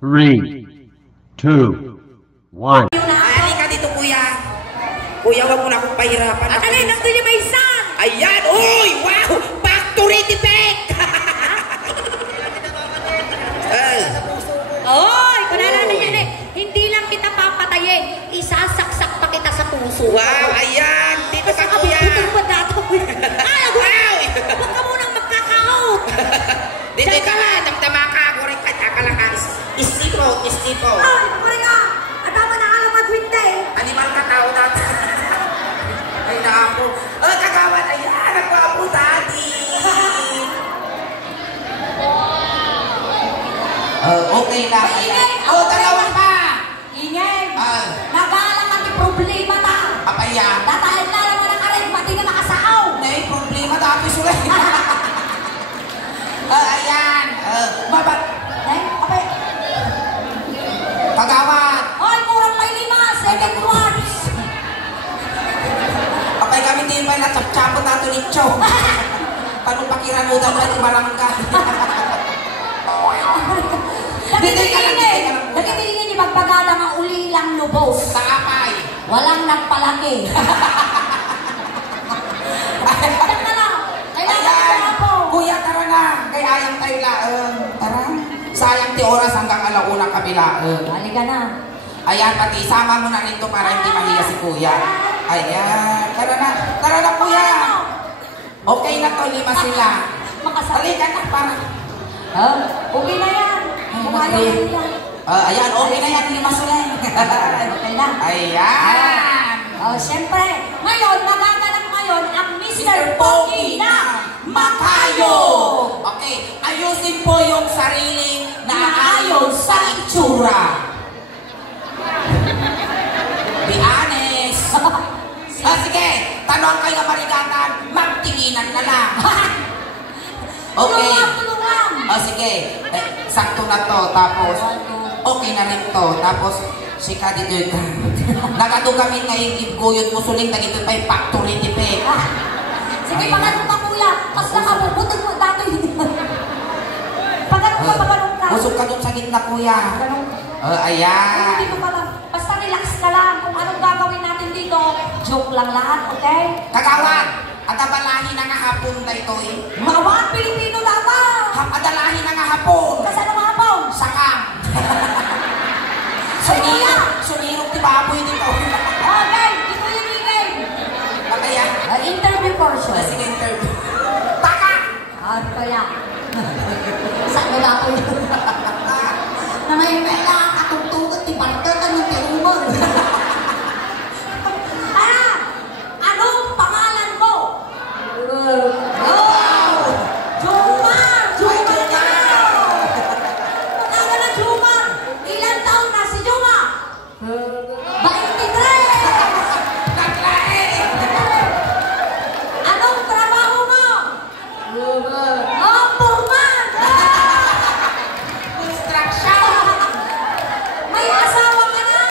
3, 2, 1. Halika dito, kuya. Kuya, wag mo na akong pahirapan. At alin, nandun yung may isang! Ayan! Uy! Wow! Factory defect! Oy, kunala na yan eh. Hindi lang kita papatayin. Isasaksak pa kita sa puso. Wow! Ayan! Dito ka, kuya! Putong ba dato? Ay, Wow! huwag ka munang magkakaot. Dito ka nga! Damdama ka! Kuring ka! Taka lang ka! Istipo! Istipo! Ay, kuring ka! At tama na ka lang magwinte. Animal ka tao dati. Ay na ako. Oh, kagawan. Ayan. Nagwapo dati. Okay na. Ingay! Oh, dalawa pa. Ingay! Ah. Nagalang ang problema ta. Papaya. Datahan na naman ang karin, pati na nakasaaw. May problema dati sila. Ayan. Babat. Eh, apay. Kagawan. Oy, murang may 5, second ones. Apay kami din pa na chap-chapot nato ni Chow. Tanong pakiranudan mo at ibarang ka. Nakitingin niyo magpagala nga uli lang lubos. Sa apay. Walang nagpalaki. Tara na lang. Kailangan ko po. Kuya, tara na. Kay ayang tayo laang. Tara. Sayang ti oras hanggang alauna kabilaan. Halika na. Ayan, pati sama mo na rito para hindi mahiya si kuya. Ayan. Tara na. Tara na, kuya. Okay na to, 5 sila. Makasali. Halika na para. Okay na yan. Kung ayaw na nila. Ayan, okay na yan, 5 sila. Okay na. Ayan. Siyempre, ngayon, magaganap ngayon ang Mr. Pogi na Makayo. Okay, ayusin po yung sariling naayos sa itsura. Be honest. Sige, tanong kayo na marigatan, magtinginan na lang. Okay. Tulungan. Sige, sakto na to, tapos okay na rin to, tapos sika dito yung nagado kami ngayon ibguyod mo suling na dito pa yung factory defect. Sige, paganong ka kuya. Mas nakabubutog mo dati. Paganong ka. Busog ka doon sa gitna, kuya. Ayan. Hindi mo pala. Basta relax ka lang. Kung anong gagawin natin dito, joke lang lahat, okay? Kagawan, adabalahin na nga hapon na ito eh. Mga Pilipino dapat! Adalahin na nga hapon. Kasi ano mga pong? Sakang. Sunirok di baboy dito. Okay, ito yung game. Kaya, Interview portion. sige, interview. Taka! Kaya. Saan mo na ako yun? Na may nakakatugtugot, tibalgatan yung tiruman. Anong pangalan mo? Jumar! Jumar ka! Pangalan na Jumar! Ilan taon na si Jumar? 23! Anong trabaho mo? Forman! Construction! May asawa ka na?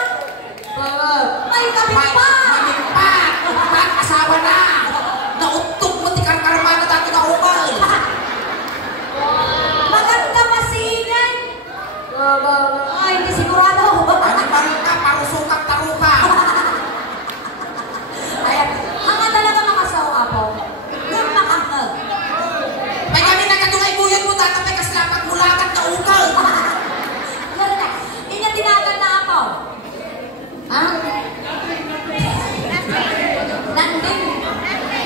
May kapit pa! Mamimpat! Mag-asawa na! Nautog mo ti karkarama na dati na ukal! Maganda masingin! Ay, hindi sigurado. Ano parang ka, parusukat taruka! Ayan, mga talaga makasawa po. Yung makahag. May kami nagadungay buyan mo, tatapay kaslapat mulakat na ukal! Gano'n na. Inya tinagal na ako. Ha? Nanding.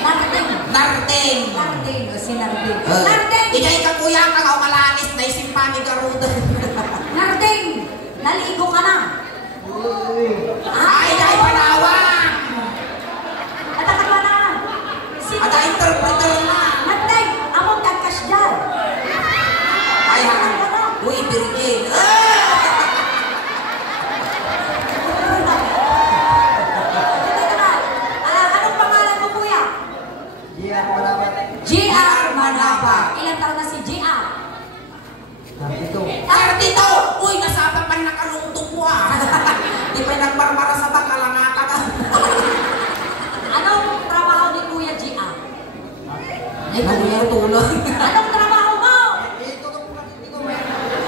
Narding. Narding! Narding. O si Narding. Narding! Igay ka kuya ka nga umalanis na isimpani garuda. Narding! Naligo ka na. Ay, ay, panawang! Natakot ka na. Ada interpreter na! Narding! Among kagkas dyan. Ay, ha? Uy, Virgin! Anong pangalan mo, kuya? GR Manaba. Ilang taon na si GR? 32! Uy, nasapa pa nakalungtong mo ah! Di pa nagbarmara sa bakalangaka ka. Anong trabaho ni Kuya GR? Ay, kuya, tulog. Anong trabaho mo?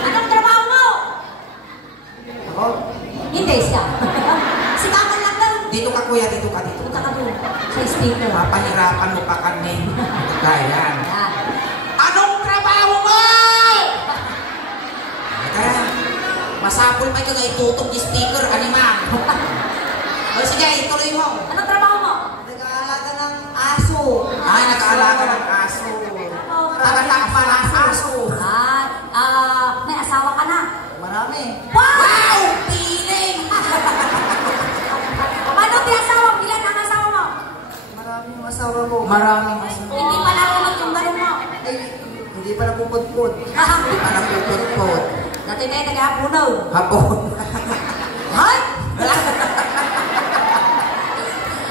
Anong trabaho mo? sticker. Papahirapan mo pa kami. Kaya. Yan. Anong trabaho mo? Tara. Masapol pa ito na itutok yung sticker, animal. O sige, ituloy mo. Anong trabaho mo? Nag-aalaga ng aso. Ay, nag-aalaga ng aso. Tagatakpa ng aso. May asawa ka na. Marami. Wow! Piling! Paano di asawa? Ilan ang asawa mo? Marami yung asawa ko. Maraming aso. Hindi pa nakulot yung galong mo. Ay, hindi pa napupudpud. Hindi pa napupot-pot. Dati tayo nag-hapunaw. Hapon. Hay!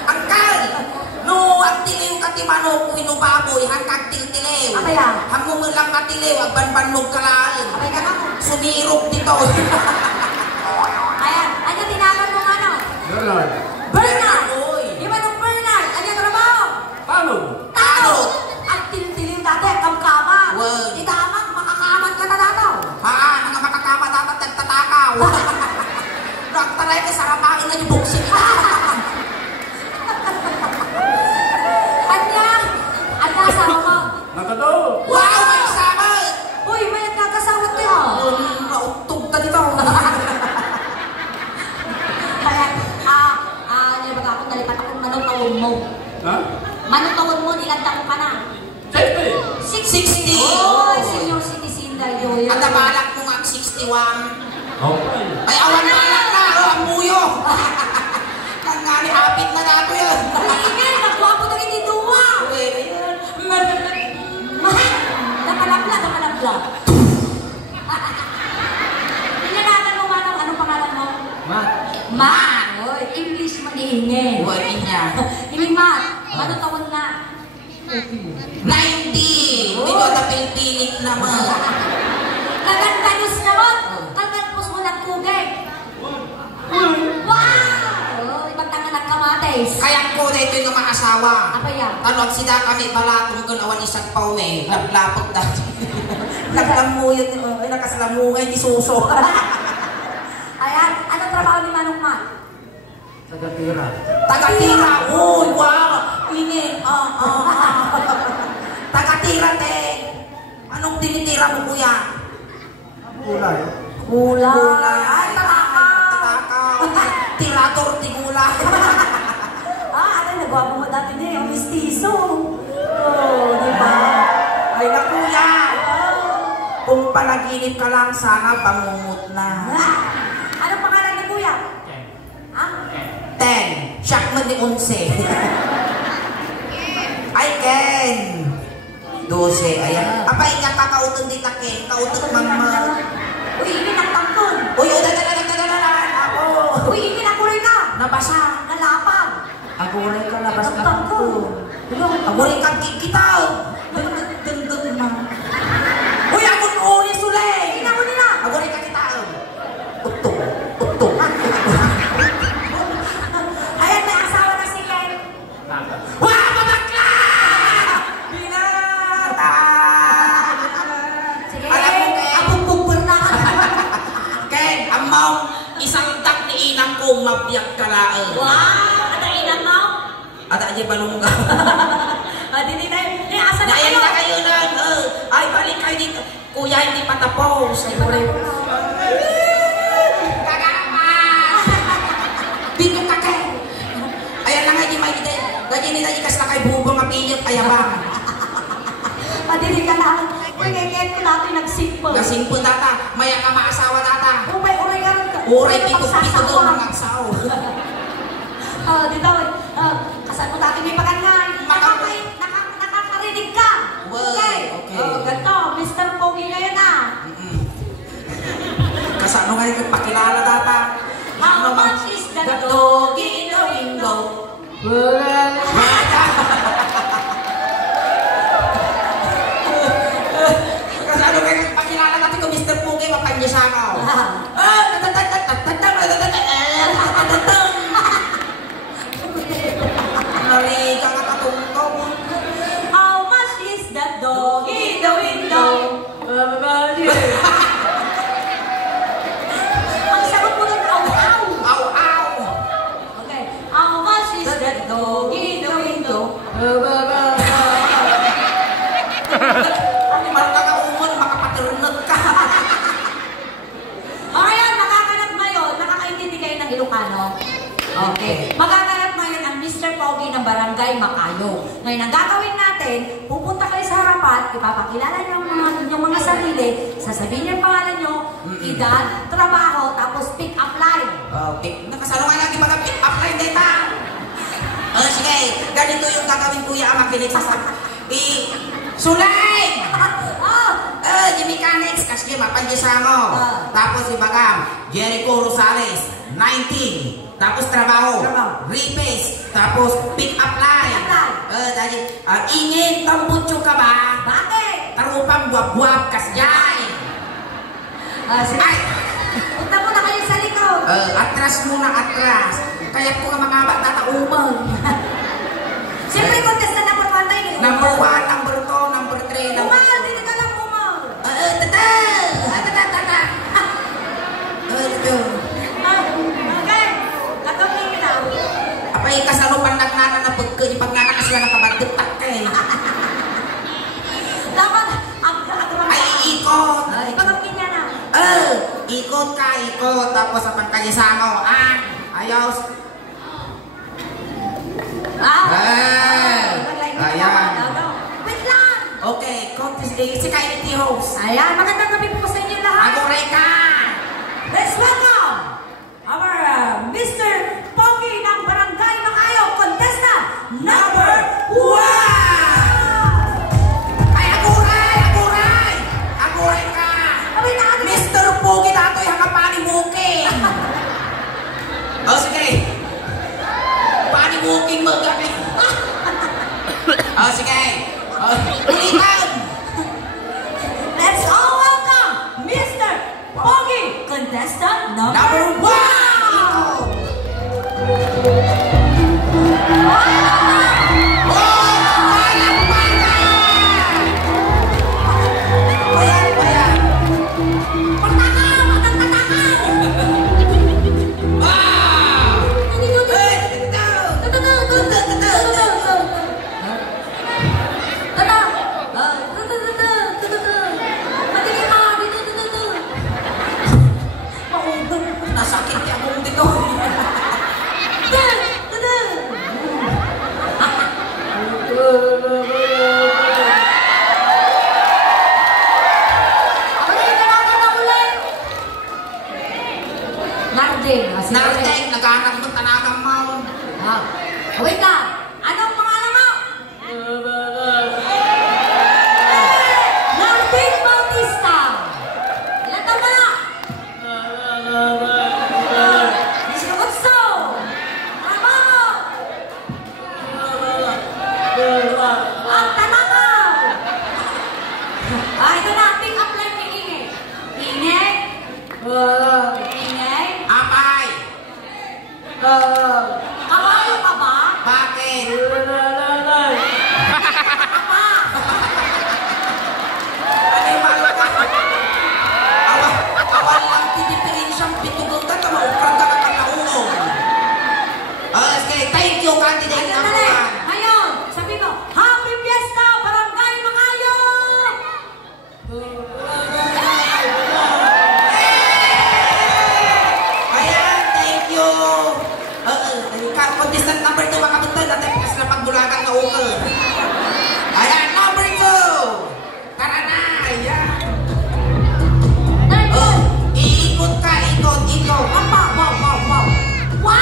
Angkal! No, ang tiliw ka ti manok, baboy, hangkag tiltilew. Apa yan? Hamo mo lang katilew, agban-banlog kalaan. Abay ka na mo. Sumirok dito. Ayan, ano tinakan mo ano? Bernard. Bernard! Uy. Di ba nung Bernard? Ano yung trabaho? Paano? Tanot! Ang tiliw dati, kamkaman. Word. Di tamang, makakaman ka na dataw. Haan, nga makakama dapat nagtatakaw. Nagtaray ka sa kapain na yung buksik. Anya asawa mo. Nakato. Wow, may sama! Uy, may nagkakasawat kayo. Mautog ka dito. Kaya, ano ba ako, nalipat akong manutawag mo. Ha? Manutawag mo, ilang taon ka na? Siyempre. 60. Oh, senior citizen tayo. At nabalak mo nga 61. Okay. Ay, awan balak na. Oh, ang muyo. Ang nga ni hapit na nato yun. Ingay, nagwapo na hindi duwa. Pwede yun. Nakalabla. Pinanagan mo manong, anong pangalan mo? Matt. Matt. Oy, English mo ni Inge. Pwede niya. Ini Matt, ano taon na? 90. Hindi ko napilpilit naman. Kagandayos naman. Kagandayos mo nagkugay. Wow! Oh, ibang tanga nagkamates. Kaya ko na ito yung mga asawa. Apa yan? Tanong sila kami balatong ganawan isang paume. Laplapot na. Naglamuyot. Ay, nakaslamungan ni Suso. Ayan, anong trabaho ni Manong Matt? Tagatira. Tagatira. Uy, wow. Ingin. Tagatira, te. Anong tinitira mo, kuya? Kulay. Gulay. Ay, tatakaw. Tatakaw. Tirador, tigula. Ano, nagwapo mo dati niya, yung mistiso. Oh, di ba? Ay, na kuya. Kung panaginip ka lang, sana bangungot na. Anong pangalan ni Kuya? Ha? 10. Siyak mo ni 11. Ay, Ken. 12. Ayan. Apa, ikat ka kauton dita, Ken. Kauton mama. Uy, ini nagtangkon. Uy, ako. Uy, ini nakuray ka. Nabasa. Nalapag. Aguray ka, labas na Nagtangkon. Aguray ka, kikita. Dun, ma. Uy, agun uri, Sulay. Ina mo nila. Aguray ka kita. Utto. Ayan, may asawa na si Ken. Wah, babakla! Binata! Sige. Alam mo, Ken. Abog-bog na. Ken, amaw, isang tak ni inang ko mabiyag kalaan. Wow! Atainan mo? At aja balungga. Dini na. Asa na Dayan kayo? na kayo na. Ay, balik kayo dito. Kuya, hindi pa tapos. Ay, pare. Kagaman! Bino ka, Ken. Ayan na nga, di may ide. Ganyan nila ikas na kay bubong mapiyot. Ayabang. Dini ka na. Uy, kaya ko natin nagsimple. Kasing po data. Maya ka maasawa data. Uray ka rin. Uray, pito daw mga asaw. Dito, kasal mo dati may pagkanyan. Nakakarinig ka. Okay. Ganito, Mr. Pogi ngayon ah. Kasano nga yung pakilala data? How much is that dog in the window? Kasano nga yung pakilala natin ko Mr. Pugi, mapanya siya ka. Nariga ka katungtong. How much is that dog in the window? Ang sagot mo nun, aw-aw. Aw, aw. Okay, how much is that dog Okay. Magaganap ngayon ang Mr. Pogi ng Barangay Makayo. Ngayon, ang gagawin natin, pupunta kayo sa harapan, ipapakilala niyo yung mga sarili, sasabihin niyo yung pangalan niyo, edad, trabaho, tapos pick up line. Nakasalo nga lagi mga pick up line data. Sige, ganito yung gagawin kuya ang makinig sa Sulay! The mechanics, kasi mapanjisa mo. Tapos si Bagam, Jericho Rosales, 19. Tapos trabaho, repace. Tapos pick up line. Ingin, tambutso ka ba? Bakit? Tarupang buwab-buwab kasjay. Ay! Punta muna kayo sa likod. Atras muna, atras. Kaya ko nga mga bata na umang. Siyempre, contest na number 1 tayo. Number 1, number 2, number 3. Umal, dito ka lang umal. Tata! Okay. Katong kita. Apay kasalupan nagnana na pagkana kasi na nakabadetak ka eh. Dapat, Ay, ikot. Pagkakin niya na. Ikot ka, ikot. Tapos sa pangkalisango, ayos. Ayan. Wait lang. Okay, contest si Kylie T. host. Ayan, magandang gabi po sa inyo lahat. Agoray ka! Let's welcome our Mr. Pogi ng Barangay Makayo, contestant number 1! Ay, agoray! Agoray ka! Mr. Pogi dato'y hangapanimuking. Sige. Panimuking mo gabi. Sige. Ulitan! Let's all welcome Mr. Pogi, contestant number 1! Nasakit niya akong dito. Nardeng, naghahanap ng tanagang mo. Wait lang. Anong pangalan mo? Nardeng Bautista. Ilan taon ka na? Mr. Gutso. Trabaho. Ang tanakaw. Ito na, pick up line ni Inge. Inge? Inge? Apay! Kawayo ka ba? Bakit? Apa? Animal ka? Awan lang tinipirinsyang pitugon ka, tamaukran ka kakalaulong. Okay, thank you, candidate Ayun, number dali. 1. Ngayon, sabi ko, Happy Fiesta, Barangay Makayo! Ayan, thank you. Contestant number 2, makabuntay natin kasi na pagbulagan na ukol. Ayan, number 2. Tara na, ayan. Iikot ka, ikot, ikot. Apa? Wow!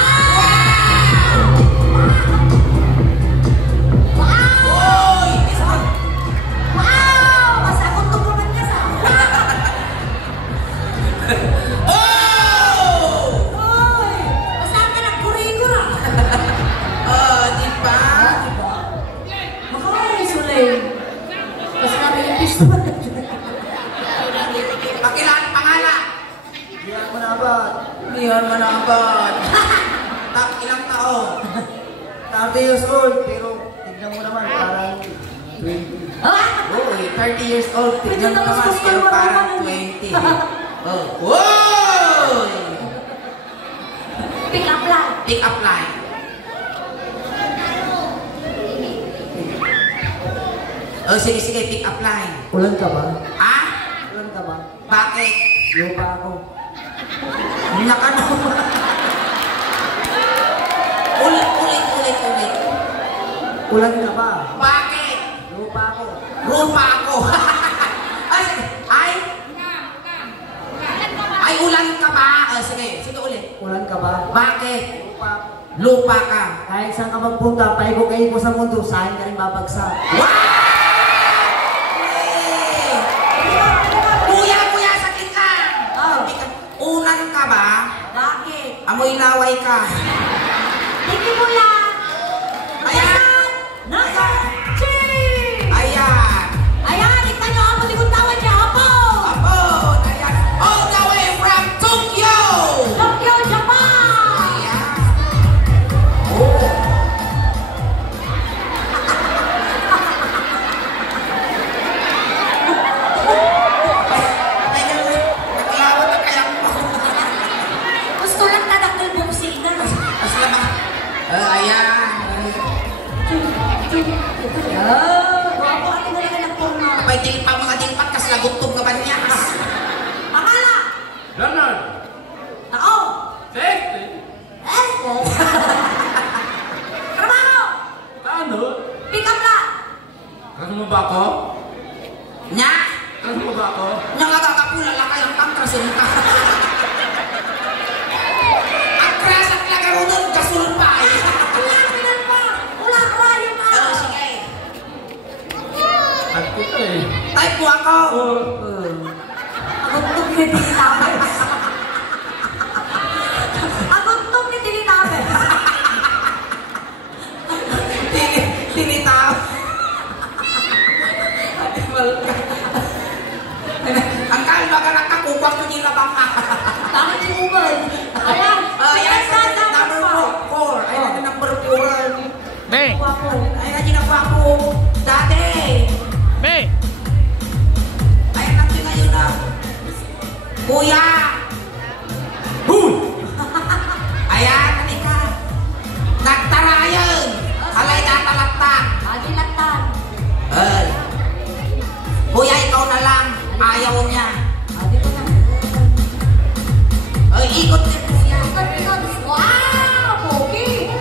Oy! Wow! Basta akong tumunan niya sa... Oh! Uy! Basta ka nagkurigura. Di ba? Makakaroon sulay. Basta na yung pisto. Pakilala, pangalan. Diyan mo na ba? Iyan manambat. Ilang taon? 30 years old, pero tignan mo naman, parang 20. Oo, 30 years old. Tignan mo Pwede naman, tapos pero kumain parang naman. 20. Oh. Whoa! Pick up line. Pick up line. Oh, sige, pick up line. Ulan ka ba? Ha? Ulan ka ba? Bakit? Lupa ako. Nakano. Ulit. Ulan ka ba? Bakit? Lupa ako. Rupa ako. Ay, ulan ka ba? Sige ulit. Ulan ka ba? Bakit? Lupa ako. Lupa ka. Kahit saan ka magpunta, paikot-ikot sa mundo, saan ka rin babagsak. Wow! Kuya, sakit ka! Unan ka ba? Bakit? Amoy laway ka. Hindi mo yan! Ayan! Number 3! Ayan! Ayan, ikaw nyo ako, likod tawad niya ako! Apo! Ayan! All the way from Tokyo! Tokyo, Japan! Ayan! Oh! Naglawat na kaya mo. Gusto lang tadakil buksin na. Ayan! Guwapo ka talaga ng porno. Kapay tingpa mga tingpat kas lagutog na ba niya? Pangala! Leonard. Ako! Safety. Trabaho! Ano? Pick up na! Kaso mo ba ako? Nya! Kaso mo ba ako? Nya nga kakapula lang kayang pangkrasin ka. Ang krasak lang ako nun, kasulpay. Pinan pa! Wala ka yung Sige. At ito eh. Type mo ako. Agutog ni Tinitabe. Agutog ni Tinitabe. Tinitaw. Ang kalma ka nakakukwak ko nila bang Bakit si Ubay? Ayan! Ayan, Ayan, number 4. Ayan na number 4. May! Guwapo. Ayan na ginawa ko. Dati. May! Ayan na ngayon na. Kuya. Hoy! Ayan, halika. Nagtarayan. Alay tatalaktak. Adilatan. Ay. Kuya, ikaw na lang. Ayaw niya. Dito na. Ay, ikot din kuya. Wow! Pogi!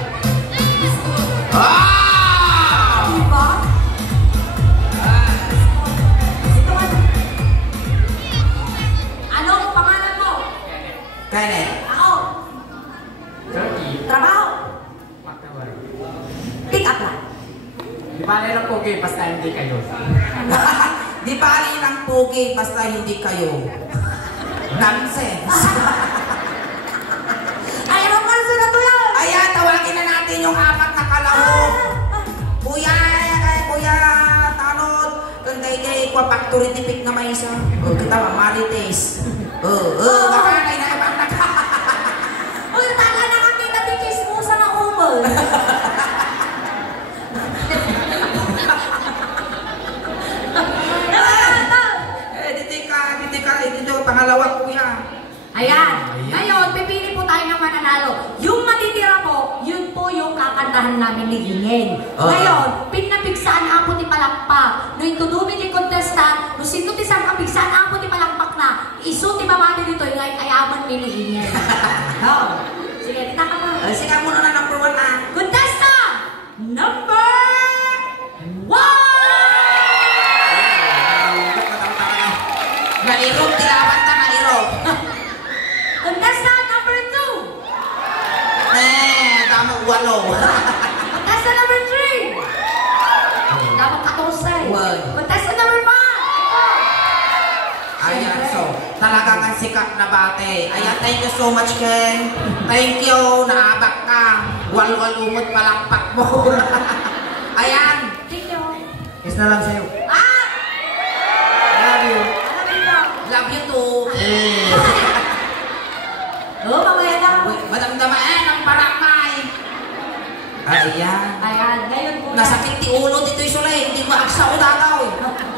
Ah! Diba? Ito ka. Anong pangalan mo? Kenneth. Ako. Trabaho. Pick up line. Di ba nila po kayo, basta hindi kayo. Di bali lang pogi basta hindi kayo. Nonsense. Ay, anong kalso na to yan? Ayan, tawagin na natin yung 4 na kalahok. Kuya, tanod. Kanday kay kwa factory tipik na may isa. Kita marites. Nakanay na ibang naka. Uy, tala na kami natikis mo sa na-umol. Dito pangalawa kuya. Ayan. Ngayon, pipili po tayo ng mananalo. Yung matitira po, yun po yung kakantahan namin ni Ingen. Ngayon, pinapigsaan ako ni Palakpak. No intudumi ni contestant, no sinto ti sang kapigsaan ako ni Palakpak na, iso ti mamani dito, yung ayaman ni Ingen. Sige, kita ka pa. Sige muna na number 1 ah. Contestant number 1! Nairog, tilawan ka nairog. Contestant number 2! Tama, 8. Contestant number 3! Tama, 14. Wow. Contestant number 5! Ayan, so, talagang ang sikat na bate. Ayan, thank you so much, Ken. Thank you, naabak ka. Walwalumot palakpak mo. Ayan. Thank you. Kiss na lang sa'yo. Ah! Love you. Alam niyo. Love you too. Oh, mamaya na. Madamdamaan ang paramay. Ayan. Ayan, ngayon po. Nasakit ti ulo dito yung sulay. Hindi maagsaw dagaw.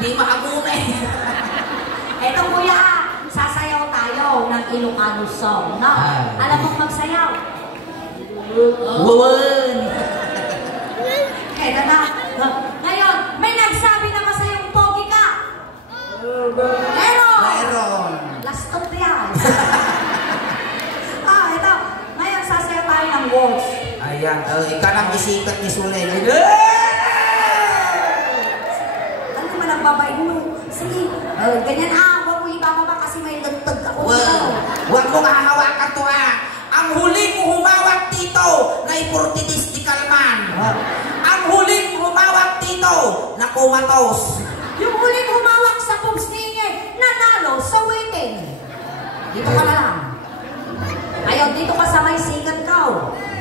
Hindi maagunay. Eto kuya, sasayaw tayo ng Ilocano song, no? Alam mong magsayaw? Wawan. Eto na. Ngayon, may nagsabi na masayang pogi ka. Meron! Mayroon. Last of yan. Ito. Ngayon, sasayaw tayo ng waltz. Ayan, ikaw lang isikat ni Suleng. Ano naman ang babae mo? Sige, ganyan huwag mo ibababa kasi may lagtag ako. Huwag mong hahawakan to Ang huling humawak dito na iportidis di Kalman. Ang huling humawak dito na kumatos. Yung huling humawak sa pumsninge, nanalo sa waiting. Dito ka na lang. Ayaw, dito ka sa may sikat ka.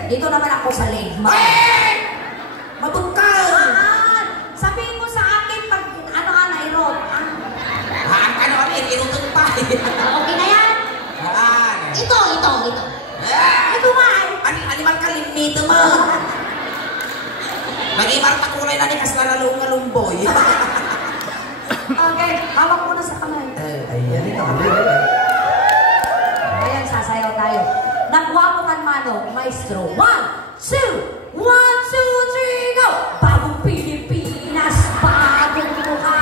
Dito naman ako sa leg. Mabugkal! Sabihin mo sa akin pag nairot. Inutong pa. Okay na yan? Ito. Ito nga. Animal ka limito mo. Mag-imar pa kulay na ni kaslalalo nga lumboy. Okay, hawak mo na sa kamay. Ayan. Ayan, sasayaw tayo. Nagwapo kan mano, maestro. 1, 2, 1, 2, 3, go! Bagong Pilipinas, bagong mukha.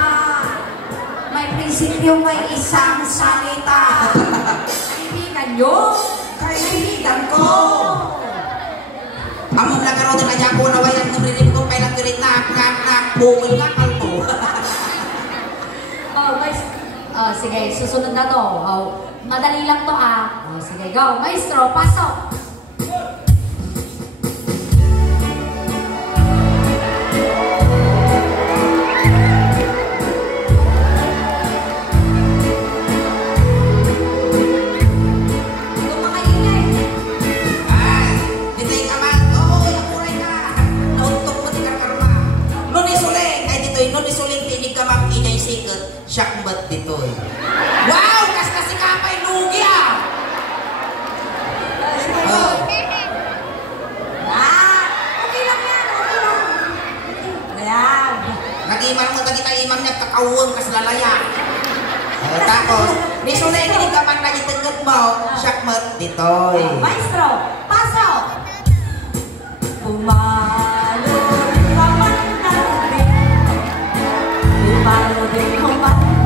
May prinsipyo, may isang salita. Kaibigan nyo, kaibigan ko. Among lagaro din kaya ko nawayan ng rinip ko kailang galit na bungol nga kalbo. Sige, susunod na to. Madali lang to sige, go. Maestro, pasok. Siyak ba't dito Wow! Kasi kapay lugi Okay lang yan, okay lang. Ayan. Nag-imang magkakita imang niya kakawon kas lalaya. Tapos, ni Suleng hindi ka man nagitagad mo, siyak ba't dito Maestro, pasok! Umalo ka man natin. Umalo din ko man.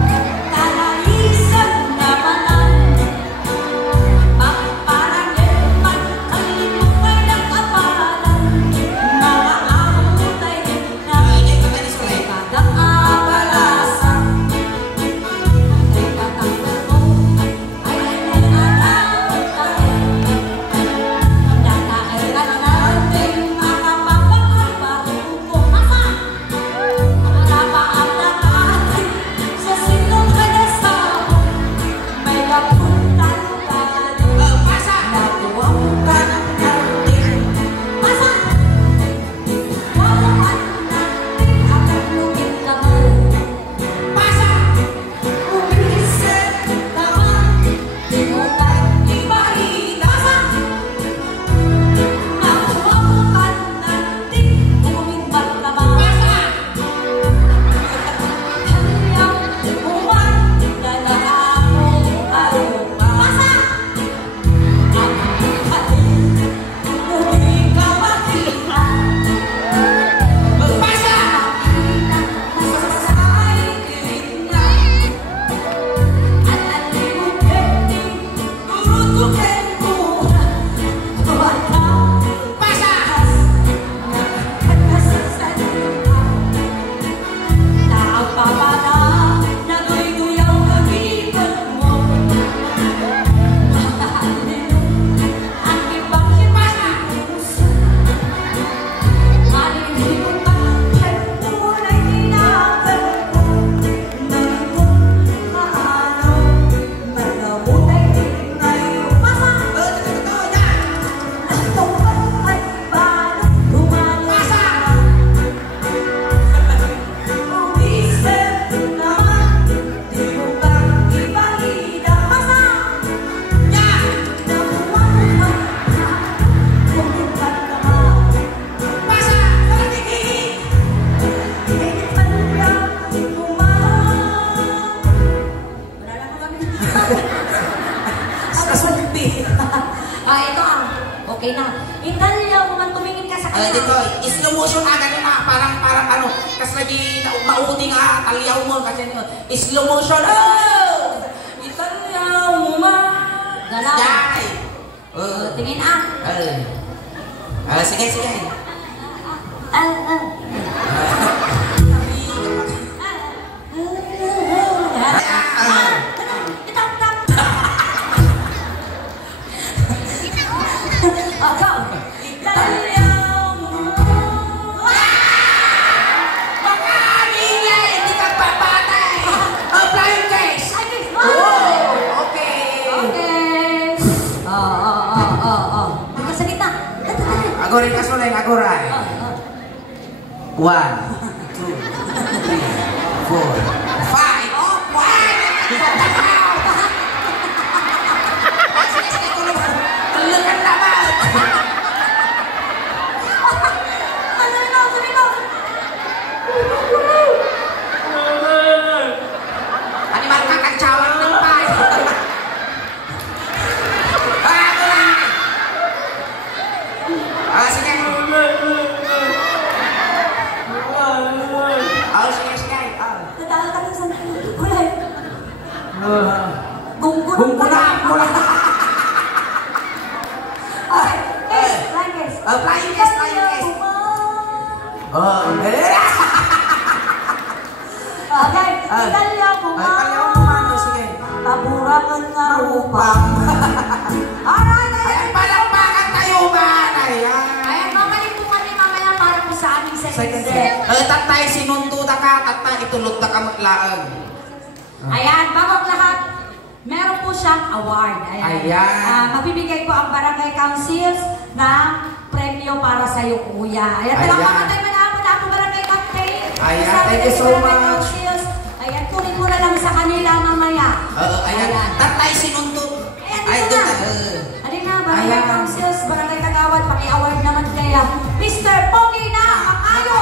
Okay na. Italya mo man tumingin ka sa kanya. Dito, slow motion agad na parang ano, kasi lagi mauudi nga talyaw mo kasi slow motion. Italya mo man. Galaw. Tingin Sige, sige. Agorin ka solay, agoray. 1, 2, 3, 4, 5. Oh, 1! Sige, tulog. Tulog ang laban. Animal kakacawang ng pay. Sige. Flying kiss. Okay, italya mo sige. taburangan nga upang. Alright, Ayan, palakpakan tayo man. ayan, mamalit po kami mamaya para po sa aming second set. Tatay, sinunduda ka, tatay, itulog na ka maglaag. Ayan, bagong lahat, meron po siyang award. Ayan. Mabibigay po ang Barangay Councils ng premyo para sa iyo, kuya. Ayan, talagang tayo manapon na ako Barangay Captain. Ayan, thank you so much. Ayan, kunin mo na lang sa kanila mamaya. Ayan, tatay, sinundod. Ayan, dito na. Alin na, Barangay Councils, Barangay Kagawad, paki-award naman kaya Mr. Pogi na Makayo,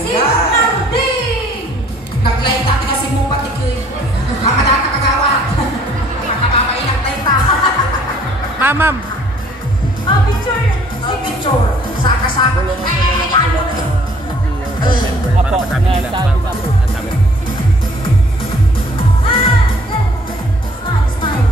si Narding. Nag-light up kasi mo pati ko. Mga data kagawad. Makababailang tayo ta. Ma'am. Picture. Picture. Saka-saka. Yan mo na. Apo, nasabi na po. Smile.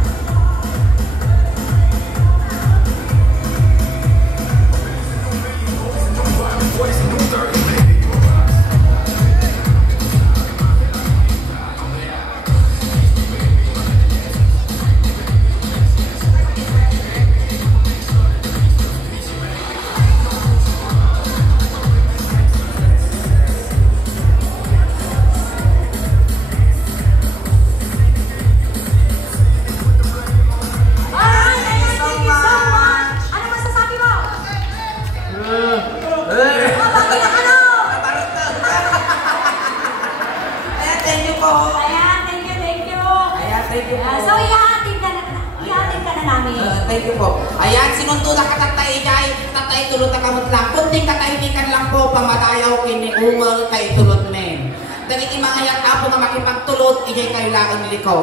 So, ihahatid ka na namin. Thank you po. Ayan, sinuntula ka tatay jay, tatay tulot na kamot lang. Kunting katahimikan lang po, pamadayaw kini umal kay tulot men. Dagiti mga yata po nga makipagtulot, ijay kayo lang nilikaw.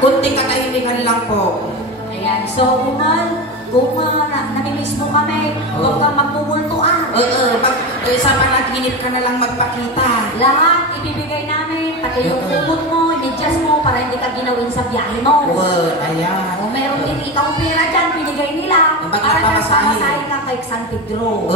Kunting katahimikan lang po. Ayan, so kung namimiss mo kami, huwag kang magmumultuan. Sa panaginip ka na lang magpakita. Lahat ibibigay namin, pati yung kumot mo, i-adjust mo para hindi ka ginawin sa biyahe mo. Ayan. O meron din itong pera dyan, binigay nila. Para nagpamasahin ka kay San Pedro.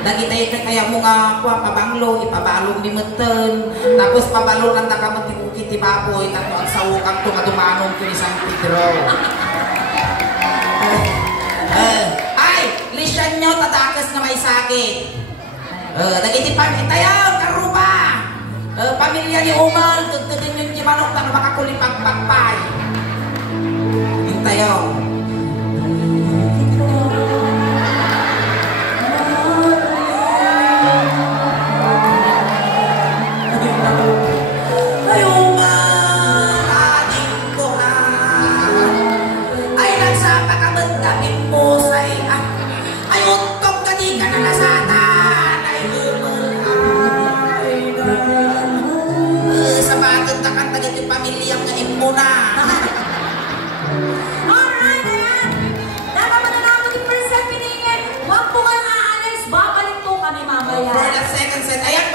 Nagitay ka kaya mo nga pabanglo, ipabalong ni Meten. Tapos pabalong lang na ka magtibukit baboy, tato ang sawukang to kadumanong kini San Pedro. Ay, lisyan nyo, tatakas na may sakit. Nagitipag tayo, karuba. Pamilya ni Umal, tugtugin yung jimanok na makakulipag-pagpay. Yung tayo. Ay, Umal, ating buhay. Ay, nagsapa ka ba't daming musay? Ay, untog ka di ka nalasatan. Ay, sabatod na kang tagit yung pamilyang na imuna. Alright, ayan. Dapat na namin yung first set piningin. Huwag po kayo maalis. Babalik po kami mamaya. For the second set. Ayan,